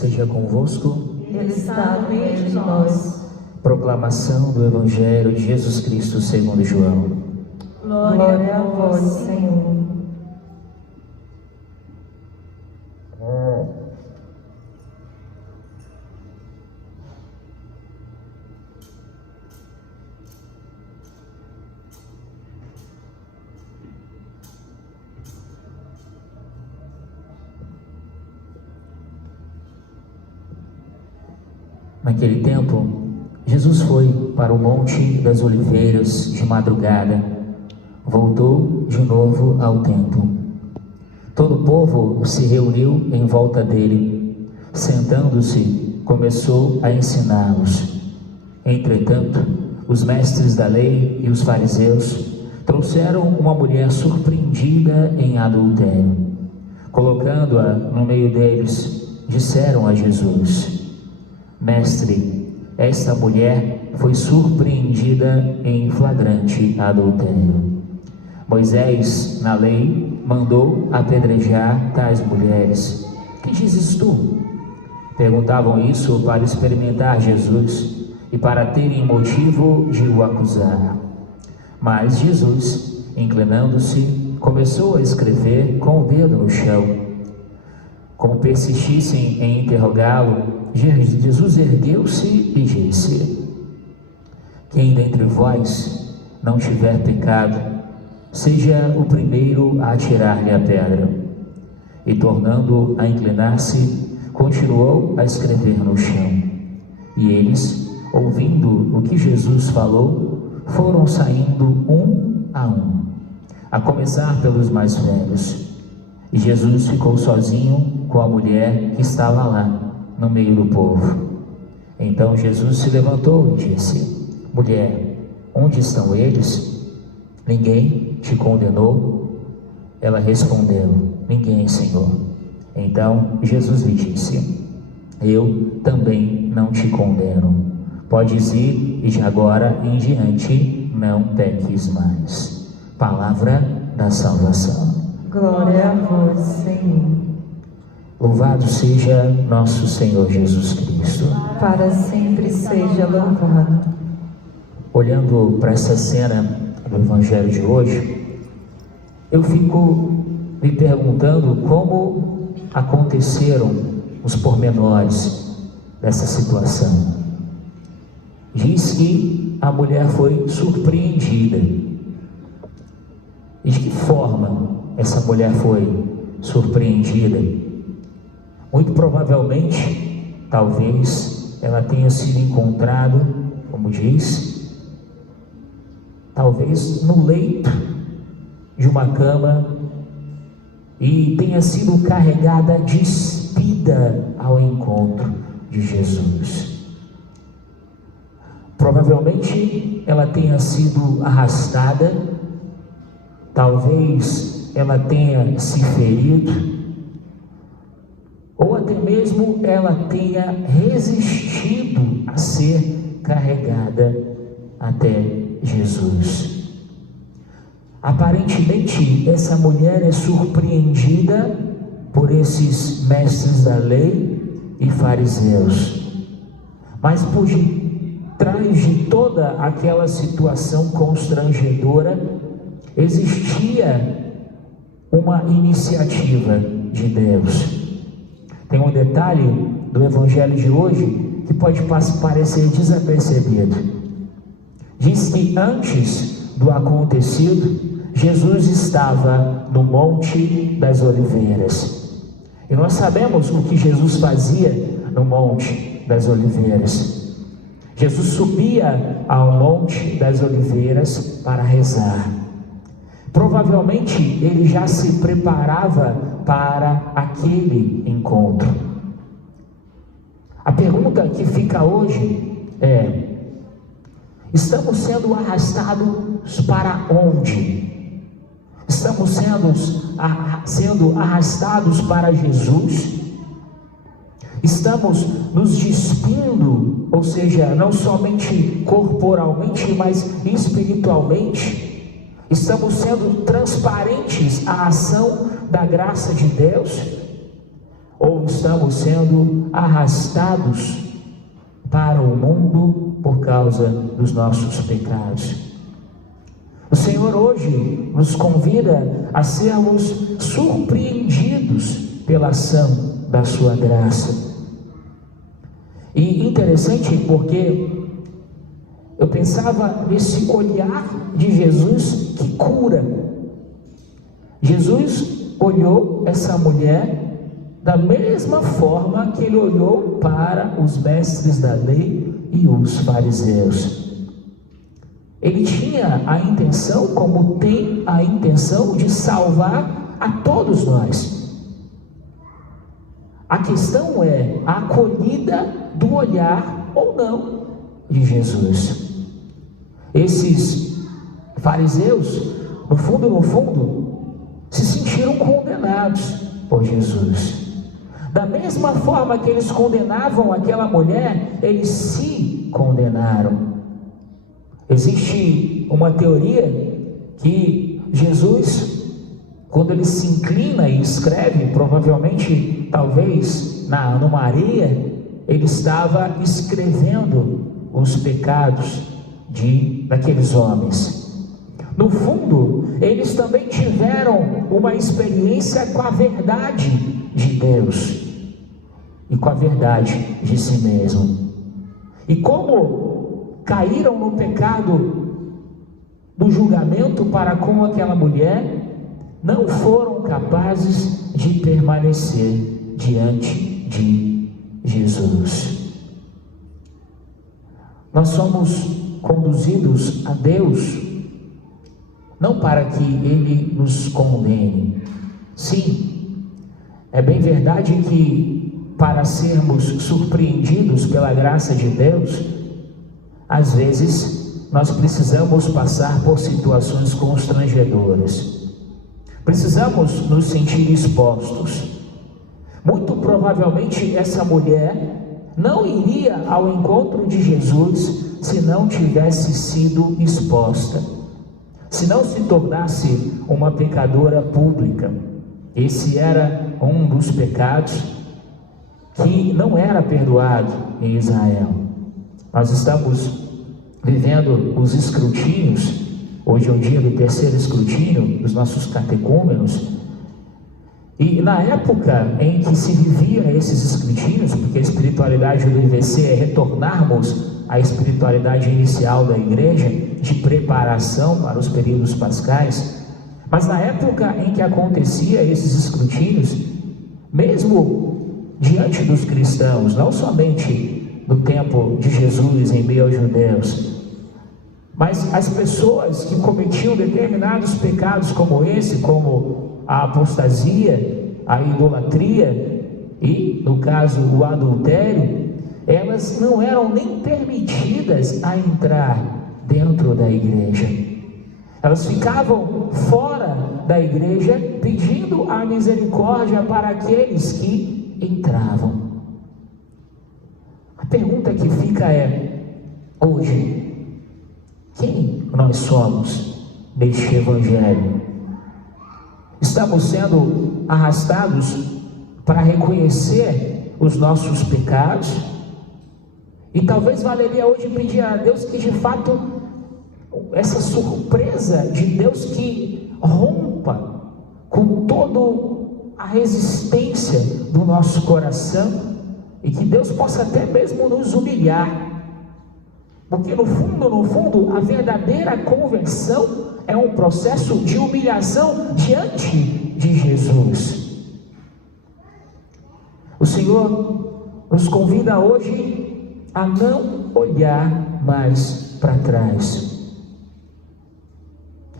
esteja convosco. Ele está no meio de nós. Proclamação do Evangelho de Jesus Cristo segundo João. Glória a vós, Senhor. Naquele tempo, Jesus foi para o Monte das Oliveiras de madrugada. Voltou de novo ao templo. Todo o povo se reuniu em volta dele. Sentando-se, começou a ensiná-los. Entretanto, os mestres da lei e os fariseus trouxeram uma mulher surpreendida em adultério. Colocando-a no meio deles, disseram a Jesus: Mestre, esta mulher foi surpreendida em flagrante adultério. Moisés, na lei, mandou apedrejar tais mulheres. Que dizes tu? Perguntavam isso para experimentar Jesus e para terem motivo de o acusar. Mas Jesus, inclinando-se, começou a escrever com o dedo no chão. Como persistissem em interrogá-lo, Jesus ergueu-se e disse: Quem dentre vós não tiver pecado, seja o primeiro a atirar-lhe a pedra. E tornando a inclinar-se, continuou a escrever no chão. E eles, ouvindo o que Jesus falou, foram saindo um, a começar pelos mais velhos. E Jesus ficou sozinho com a mulher que estava lá, no meio do povo. Então Jesus se levantou e disse: Mulher, onde estão eles? Ninguém te condenou? Ela respondeu: Ninguém, Senhor. Então Jesus lhe disse: Eu também não te condeno. Podes ir e de agora em diante não peques mais. Palavra da salvação. Glória a vós, Senhor. Louvado seja nosso Senhor Jesus Cristo. Para sempre seja louvado. Olhando para essa cena do Evangelho de hoje, eu fico me perguntando como aconteceram os pormenores dessa situação. Diz que a mulher foi surpreendida. E de que forma essa mulher foi surpreendida? Muito provavelmente, talvez ela tenha sido encontrada, como diz, talvez no leito de uma cama e tenha sido carregada, despida ao encontro de Jesus. Provavelmente ela tenha sido arrastada, talvez ela tenha se ferido, ou até mesmo ela tenha resistido a ser carregada até Jesus. Aparentemente, essa mulher é surpreendida por esses mestres da lei e fariseus. Mas por trás de toda aquela situação constrangedora, existia uma iniciativa de Deus. Tem um detalhe do Evangelho de hoje que pode parecer desapercebido. Diz que antes do acontecido, Jesus estava no Monte das Oliveiras. E nós sabemos o que Jesus fazia no Monte das Oliveiras. Jesus subia ao Monte das Oliveiras para rezar. Provavelmente ele já se preparava para aquele encontro. A pergunta que fica hoje é: estamos sendo arrastados para onde? Estamos sendo arrastados para Jesus? Estamos nos despindo, ou seja, não somente corporalmente, mas espiritualmente? Estamos sendo transparentes à ação da graça de Deus? ou estamos sendo arrastados para o mundo por causa dos nossos pecados. O Senhor hoje nos convida a sermos surpreendidos pela ação da sua graça. E interessante porque eu pensava nesse olhar de Jesus que cura. Jesus olhou essa mulher da mesma forma que ele olhou para os mestres da lei e os fariseus. Ele tinha a intenção, como tem a intenção, de salvar a todos nós. A questão é a acolhida do olhar ou não de Jesus. Esses fariseus, no fundo, se sentiram condenados por Jesus. Da mesma forma que eles condenavam aquela mulher, eles se condenaram. Existe uma teoria que Jesus, quando ele se inclina e escreve, provavelmente, talvez, numa areia, ele estava escrevendo os pecados daqueles homens. No fundo, eles também tiveram uma experiência com a verdade de Deus e com a verdade de si mesmo. E como caíram no pecado do julgamento para com aquela mulher, não foram capazes de permanecer diante de Jesus. Nós somos conduzidos a Deus não para que Ele nos condene. Sim, é bem verdade que para sermos surpreendidos pela graça de Deus, às vezes nós precisamos passar por situações constrangedoras. Precisamos nos sentir expostos. Muito provavelmente essa mulher não iria ao encontro de Jesus se não tivesse sido exposta, se não se tornasse uma pecadora pública. Esse era um dos pecados que não era perdoado em Israel. Nós estamos vivendo os escrutínios. Hoje é o dia do terceiro escrutínio dos nossos catecúmenos. E na época em que se vivia esses escrutínios, porque a espiritualidade do IVC é retornarmos à espiritualidade inicial da igreja, de preparação para os períodos pascais, mas na época em que acontecia esses escrutínios, mesmo diante dos cristãos, não somente no tempo de Jesus em meio aos judeus, mas as pessoas que cometiam determinados pecados como esse, como a apostasia, a idolatria e, no caso, o adultério, elas não eram nem permitidas a entrar dentro da igreja. Elas ficavam fora da igreja pedindo a misericórdia para aqueles que entravam. A pergunta que fica é, hoje, quem nós somos neste evangelho? Estamos sendo arrastados para reconhecer os nossos pecados? E talvez valeria hoje pedir a Deus que de fato essa surpresa de Deus que rompa com toda a resistência do nosso coração e que Deus possa até mesmo nos humilhar, porque no fundo, a verdadeira conversão é um processo de humilhação diante de Jesus. O Senhor nos convida hoje a não olhar mais para trás.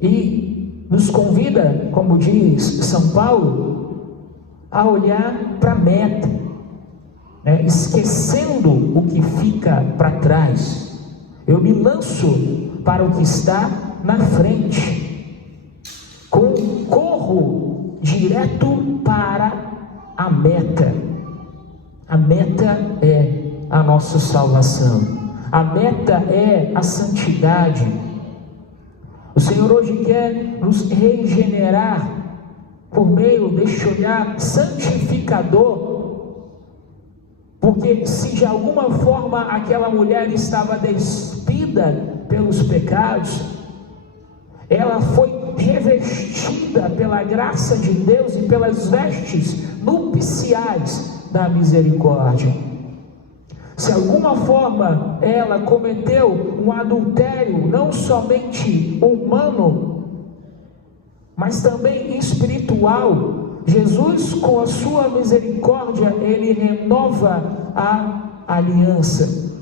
E nos convida, como diz São Paulo, a olhar para a meta, esquecendo o que fica para trás. Eu me lanço para o que está na frente, corro direto para a meta. A meta é a nossa salvação, a meta é a santidade. O Senhor hoje quer nos regenerar por meio deste olhar santificador Porque se de alguma forma aquela mulher estava despida pelos pecados, ela foi revestida pela graça de Deus e pelas vestes nupciais da misericórdia. Se de alguma forma ela cometeu um adultério, não somente humano, mas também espiritual, Jesus, com a sua misericórdia, ele renova a aliança.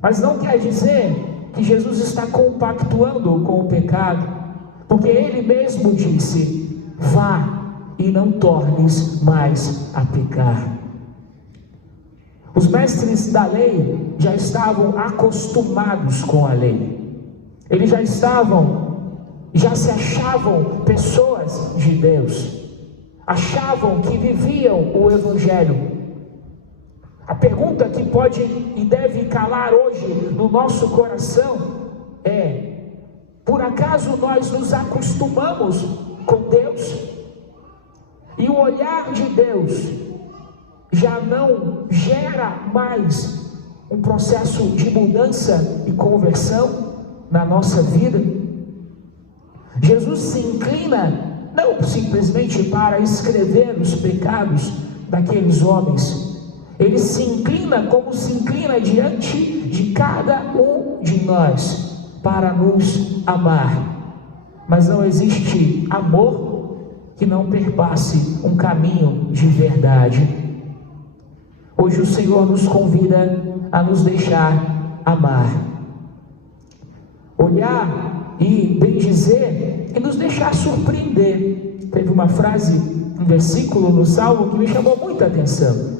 Mas não quer dizer que Jesus está compactuando com o pecado, porque ele mesmo disse: vá e não tornes mais a pecar. Os mestres da lei já estavam acostumados com a lei. Eles já se achavam pessoas de Deus. Achavam que viviam o Evangelho. A pergunta que pode e deve calar hoje no nosso coração é: por acaso nós nos acostumamos com Deus? E o olhar de Deus já não gera mais um processo de mudança e conversão na nossa vida? Jesus se inclina não simplesmente para escrever os pecados daqueles homens, ele se inclina como se inclina diante de cada um de nós para nos amar. Mas não existe amor que não perpasse um caminho de verdade. Hoje o Senhor nos convida a nos deixar amar, olhar e bendizer e nos deixar surpreender. Teve uma frase, um versículo no Salmo que me chamou muita atenção.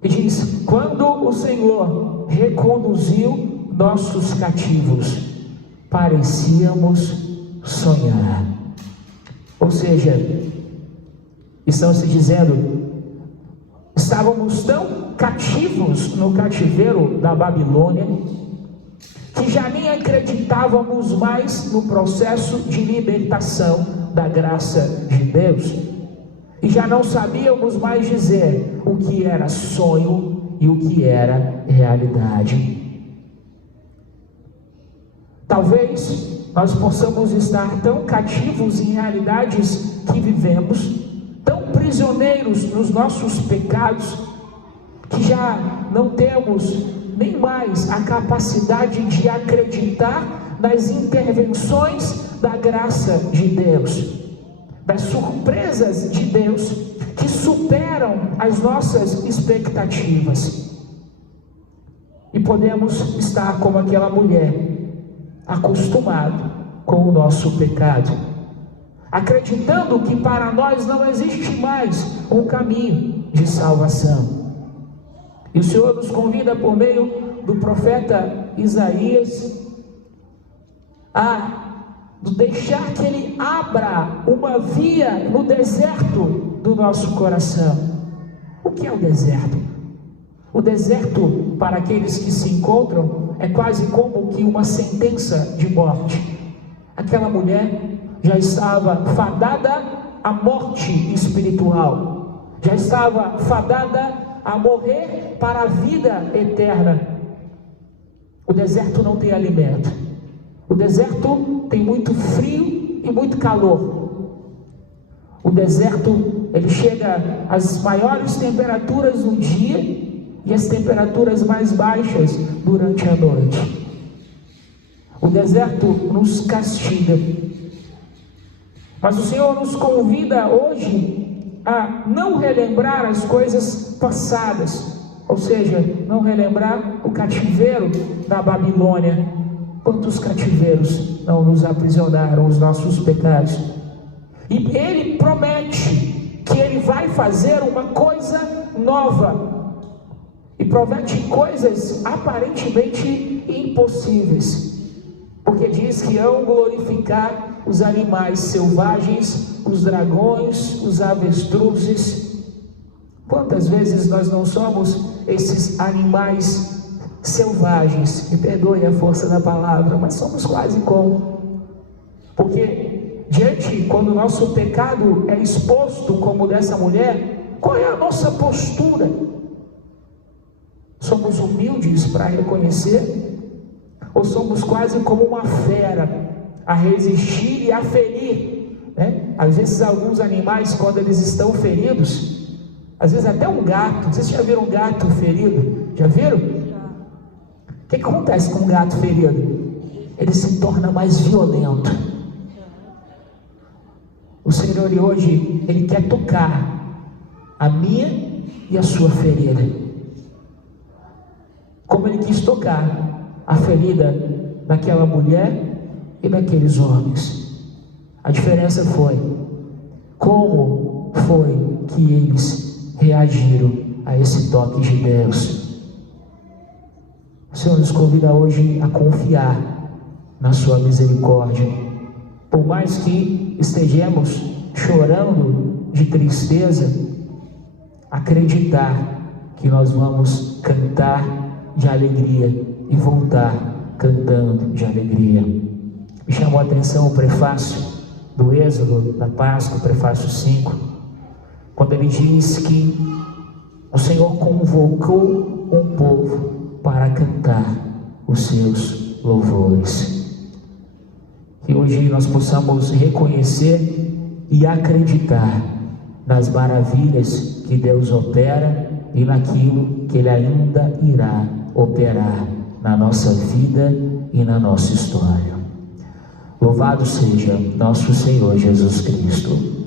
E diz: quando o Senhor reconduziu nossos cativos, parecíamos sonhar. Ou seja, estão se dizendo, estávamos tão cativos no cativeiro da Babilônia, que já nem acreditávamos mais no processo de libertação da graça de Deus, e já não sabíamos mais dizer o que era sonho e o que era realidade. Talvez nós possamos estar tão cativos em realidades que vivemos, tão prisioneiros nos nossos pecados, que já não temos nem mais a capacidade de acreditar nas intervenções da graça de Deus, das surpresas de Deus que superam as nossas expectativas. E podemos estar como aquela mulher, acostumado com o nosso pecado, acreditando que para nós não existe mais um caminho de salvação. E o Senhor nos convida por meio do profeta Isaías a deixar que Ele abra uma via no deserto do nosso coração. O que é o deserto? O deserto, para aqueles que se encontram, é quase como que uma sentença de morte. Aquela mulher já estava fadada à morte espiritual, já estava fadada a morrer para a vida eterna. O deserto não tem alimento. O deserto tem muito frio e muito calor. O deserto, ele chega às maiores temperaturas no dia e às temperaturas mais baixas durante a noite. O deserto nos castiga. Mas o Senhor nos convida hoje a não relembrar as coisas passadas, ou seja, não relembrar o cativeiro da Babilônia. Quantos cativeiros não nos aprisionaram os nossos pecados? E Ele promete que Ele vai fazer uma coisa nova, e promete coisas aparentemente impossíveis, porque diz que hão glorificar os animais selvagens, os dragões, os avestruzes. Quantas vezes nós não somos esses animais selvagens? Me perdoe a força da palavra, mas somos quase como. Porque quando o nosso pecado é exposto como dessa mulher, qual é a nossa postura? Somos humildes para reconhecer? Ou somos quase como uma fera a resistir e a ferir, né? Às vezes alguns animais, quando eles estão feridos, às vezes até um gato, vocês já viram um gato ferido? Já viram? O que acontece com um gato ferido? Ele se torna mais violento. O Senhor hoje, Ele quer tocar a minha e a sua ferida, como Ele quis tocar a ferida daquela mulher e daqueles homens. A diferença foi como foi que eles reagiram a esse toque de Deus. O Senhor nos convida hoje a confiar na sua misericórdia, por mais que estejamos chorando de tristeza, acreditar que nós vamos cantar de alegria e voltar cantando de alegria. Me chamou a atenção o prefácio do Êxodo da Páscoa, o prefácio 5, quando ele diz que o Senhor convocou um povo para cantar os seus louvores. Que hoje nós possamos reconhecer e acreditar nas maravilhas que Deus opera e naquilo que Ele ainda irá operar na nossa vida e na nossa história. Louvado seja nosso Senhor Jesus Cristo.